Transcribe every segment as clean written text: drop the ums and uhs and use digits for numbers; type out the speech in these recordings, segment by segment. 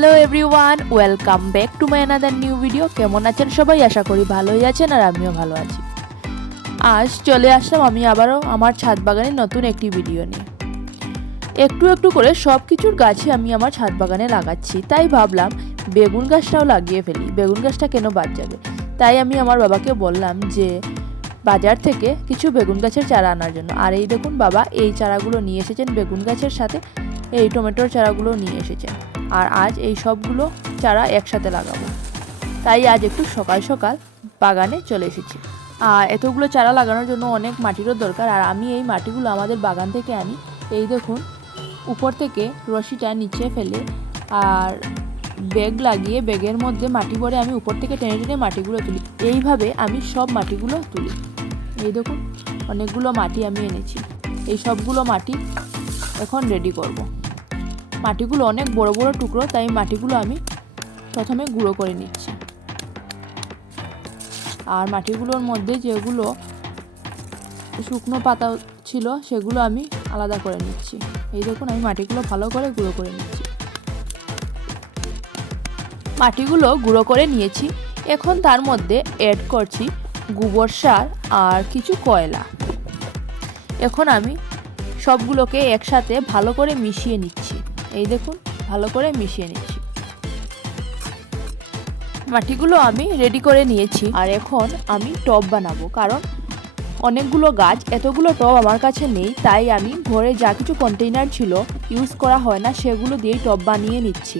Hello everyone, welcome back to my another new video. কেমন আছেন সবাই? আশা করি ভালোই আছেন আর আমিও ভালো আছি। আজ চলে আসলাম আমি আবারও আমার ছাদ বাগানের নতুন একটি ভিডিও নিয়ে। একটু একটু করে সব কিছুর গাছই আমি আমার ছাদ বাগানে লাগাচ্ছি, তাই ভাবলাম বেগুন গাছটাও লাগিয়ে ফেলি। বেগুন গাছটা কেন বাদ যাবে? তাই আমি আমার বাবাকে বললাম যে বাজার থেকে কিছু বেগুন গাছের চারা আনার জন্য। আর এই দেখুন, বাবা এই চারাগুলো নিয়ে এসেছেন, বেগুন গাছের সাথে এই টমেটোর চারাগুলো নিয়ে এসেছেন। আর আজ এই সবগুলো চারা একসাথে লাগাবো, তাই আজ একটু সকাল সকাল বাগানে চলে এসেছি। আর এতগুলো চারা লাগানোর জন্য অনেক মাটিরও দরকার, আর আমি এই মাটিগুলো আমাদের বাগান থেকে আনি। এই দেখুন, উপর থেকে রশিটা নিচে ফেলে আর ব্যাগ লাগিয়ে ব্যাগের মধ্যে মাটি ভরে আমি উপর থেকে টেনে টেনে মাটিগুলো তুলি। এইভাবে আমি সব মাটিগুলো তুলি। এই দেখুন, অনেকগুলো মাটি আমি এনেছি। এই সবগুলো মাটি এখন রেডি করব। মাটিগুলো অনেক বড় বড় টুকরো, তাই মাটিগুলো আমি প্রথমে গুঁড়ো করে নিচ্ছি। আর মাটিগুলোর মধ্যে যেগুলো শুকনো পাতা ছিল সেগুলো আমি আলাদা করে নিচ্ছি। এই দেখুন, আমি মাটিগুলো ভালো করে গুঁড়ো করে নিচ্ছি। মাটিগুলো গুঁড়ো করে নিয়েছি। এখন তার মধ্যে অ্যাড করছি গোবর সার আর কিছু কয়লা। এখন আমি সবগুলোকে একসাথে ভালো করে মিশিয়ে নিচ্ছি। এই দেখুন, ভালো করে মিশিয়ে নিচ্ছি। মাটিগুলো আমি রেডি করে নিয়েছি। আর এখন আমি টব বানাবো, কারণ অনেকগুলো গাছ, এতগুলো টব আমার কাছে নেই, তাই আমি ঘরে যা কিছু কন্টেইনার ছিল ইউজ করা হয় না সেগুলো দিয়েই টব বানিয়ে নিচ্ছি।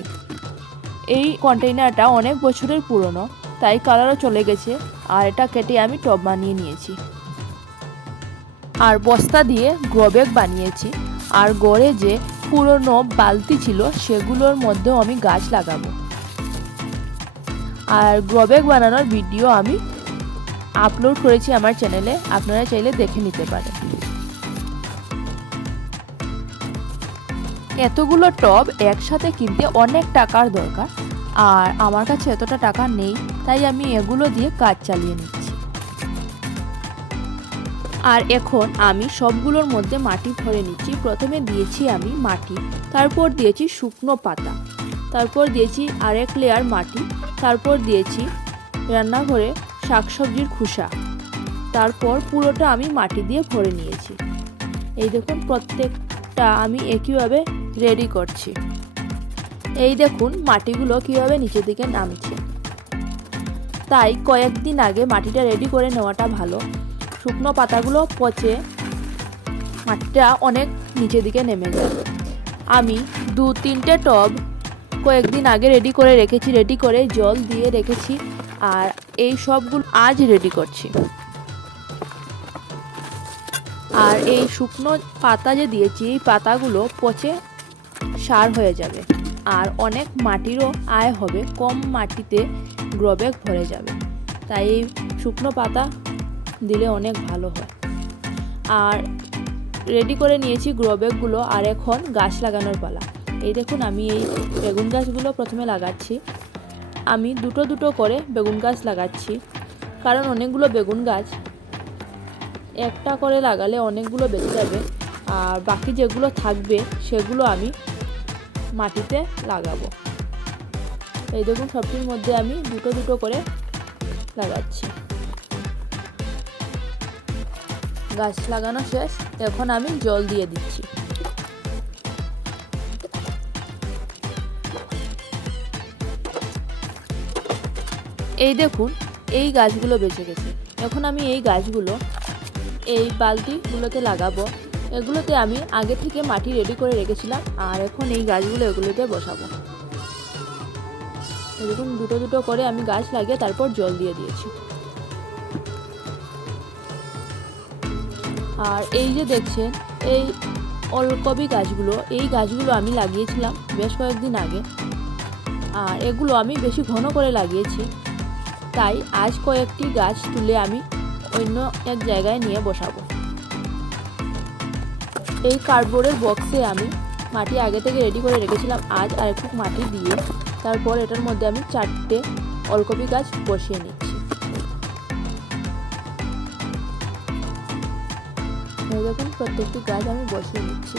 এই কন্টেইনারটা অনেক বছরের পুরনো, তাই কালারও চলে গেছে। আর এটা কেটে আমি টব বানিয়ে নিয়েছি। আর বস্তা দিয়ে গ্রো ব্যাগ বানিয়েছি। আর গড়ে যে পুরনো বালতি ছিল সেগুলোর মধ্যেও আমি গাছ লাগাবো। আর গ্রো ব্যাগ বানানোর ভিডিও আমি আপলোড করেছি আমার চ্যানেলে, আপনারা চাইলে দেখে নিতে পারেন। এতগুলো টব একসাথে কিনতে অনেক টাকার দরকার, আর আমার কাছে এতটা টাকা নেই, তাই আমি এগুলো দিয়ে কাজ চালিয়ে নিচ্ছি। আর এখন আমি সবগুলোর মধ্যে মাটি ভরে নিচ্ছি। প্রথমে দিয়েছি আমি মাটি, তারপর দিয়েছি শুকনো পাতা, তারপর দিয়েছি আরেক লেয়ার মাটি, তারপর দিয়েছি রান্নাঘরে শাকসবজির খোসা, তারপর পুরোটা আমি মাটি দিয়ে ভরে নিয়েছি। এই দেখুন, প্রত্যেকটা আমি একইভাবে রেডি করছি। এই দেখুন মাটিগুলো কীভাবে নিচের দিকে নামছে। তাই কয়েকদিন আগে মাটিটা রেডি করে নেওয়াটা ভালো। শুকনো পাতাগুলো পচে মাটিটা অনেক নিচের দিকে নেমে যায়। আমি 2-3টে টব কয়েকদিন আগে রেডি করে রেখেছি, রেডি করে জল দিয়ে রেখেছি। আর এই সবগুলো আজ রেডি করছি। আর এই শুকনো পাতা যে দিয়েছি, এই পাতাগুলো পচে সার হয়ে যাবে, আর অনেক মাটিরও আয় হবে, কম মাটিতে গ্রো ব্যাগ ভরে যাবে। তাই এই শুকনো পাতা দিলে অনেক ভালো হয়। আর রেডি করে নিয়েছি গ্রো ব্যাগগুলো। আর এখন গাছ লাগানোর পালা। এই দেখুন, আমি এই বেগুন গাছগুলো প্রথমে লাগাচ্ছি। আমি দুটো দুটো করে বেগুন গাছ লাগাচ্ছি, কারণ অনেকগুলো বেগুন গাছ একটা করে লাগালে অনেকগুলো বেঁচে যাবে, আর বাকি যেগুলো থাকবে সেগুলো আমি মাটিতে লাগাবো। এই দেখুন, সবটির মধ্যে আমি দুটো দুটো করে লাগাচ্ছি। গাছ লাগানো শেষ, এখন আমি জল দিয়ে দিচ্ছি। এই দেখুন, এই গাছগুলো বেঁচে গেছে। এখন আমি এই গাছগুলো এই বালতিগুলোতে লাগাবো। এগুলোতে আমি আগে থেকে মাটি রেডি করে রেখেছিলাম, আর এখন এই গাছগুলো এগুলোতে বসাবো। দেখুন, দুটো দুটো করে আমি গাছ লাগিয়ে তারপর জল দিয়ে দিয়েছি। আর এই যে দেখছেন এই ওলকপি গাছগুলো, এই গাছগুলো আমি লাগিয়েছিলাম বেশ কয়েকদিন আগে। আর এগুলো আমি বেশি ঘন করে লাগিয়েছি, তাই আজ কয়েকটি গাছ তুলে আমি অন্য এক জায়গায় নিয়ে বসাবো। এই কার্ডবোর্ডের বক্সে আমি মাটি আগে থেকে রেডি করে রেখেছিলাম। আজ আর একটু মাটি দিয়ে তারপর এটার মধ্যে আমি 4টে ওলকপি গাছ বসিয়ে নিচ্ছি। দেখুন, প্রত্যেকটি গাছ আমি বসিয়ে নিচ্ছি।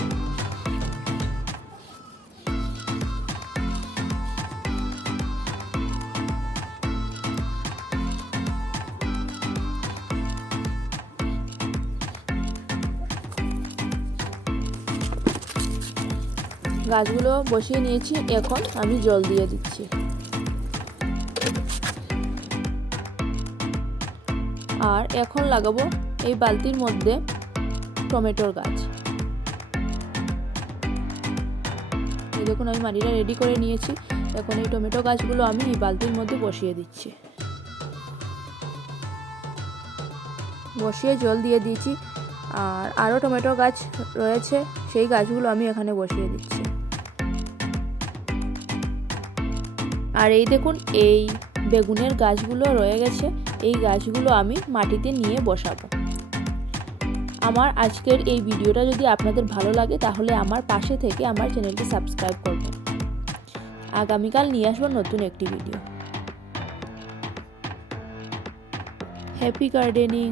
গাছগুলো বসিয়ে নিয়েছি, এখন আমি জল দিয়ে দিচ্ছি। আর এখন লাগাবো এই বালতির মধ্যে টমেটোর গাছ। এই দেখুন আমি মাটিটা রেডি করে নিয়েছি। এখন এই টমেটো গাছগুলো আমি এই বালতির মধ্যে বসিয়ে দিচ্ছি। বসিয়ে জল দিয়ে দিয়েছি। আর আরও টমেটো গাছ রয়েছে, সেই গাছগুলো আমি এখানে বসিয়ে দিচ্ছি। আর এই দেখুন এই বেগুনের গাছগুলো রয়ে গেছে, এই গাছগুলো আমি মাটিতে নিয়ে বসাবো। আমার আজকের এই ভিডিওটা যদি আপনাদের ভালো লাগে তাহলে আমার পাশে থেকে আমার চ্যানেলটি সাবস্ক্রাইব করবেন। আগামীকাল নিয়ে আসবো নতুন একটি ভিডিও। Happy gardening.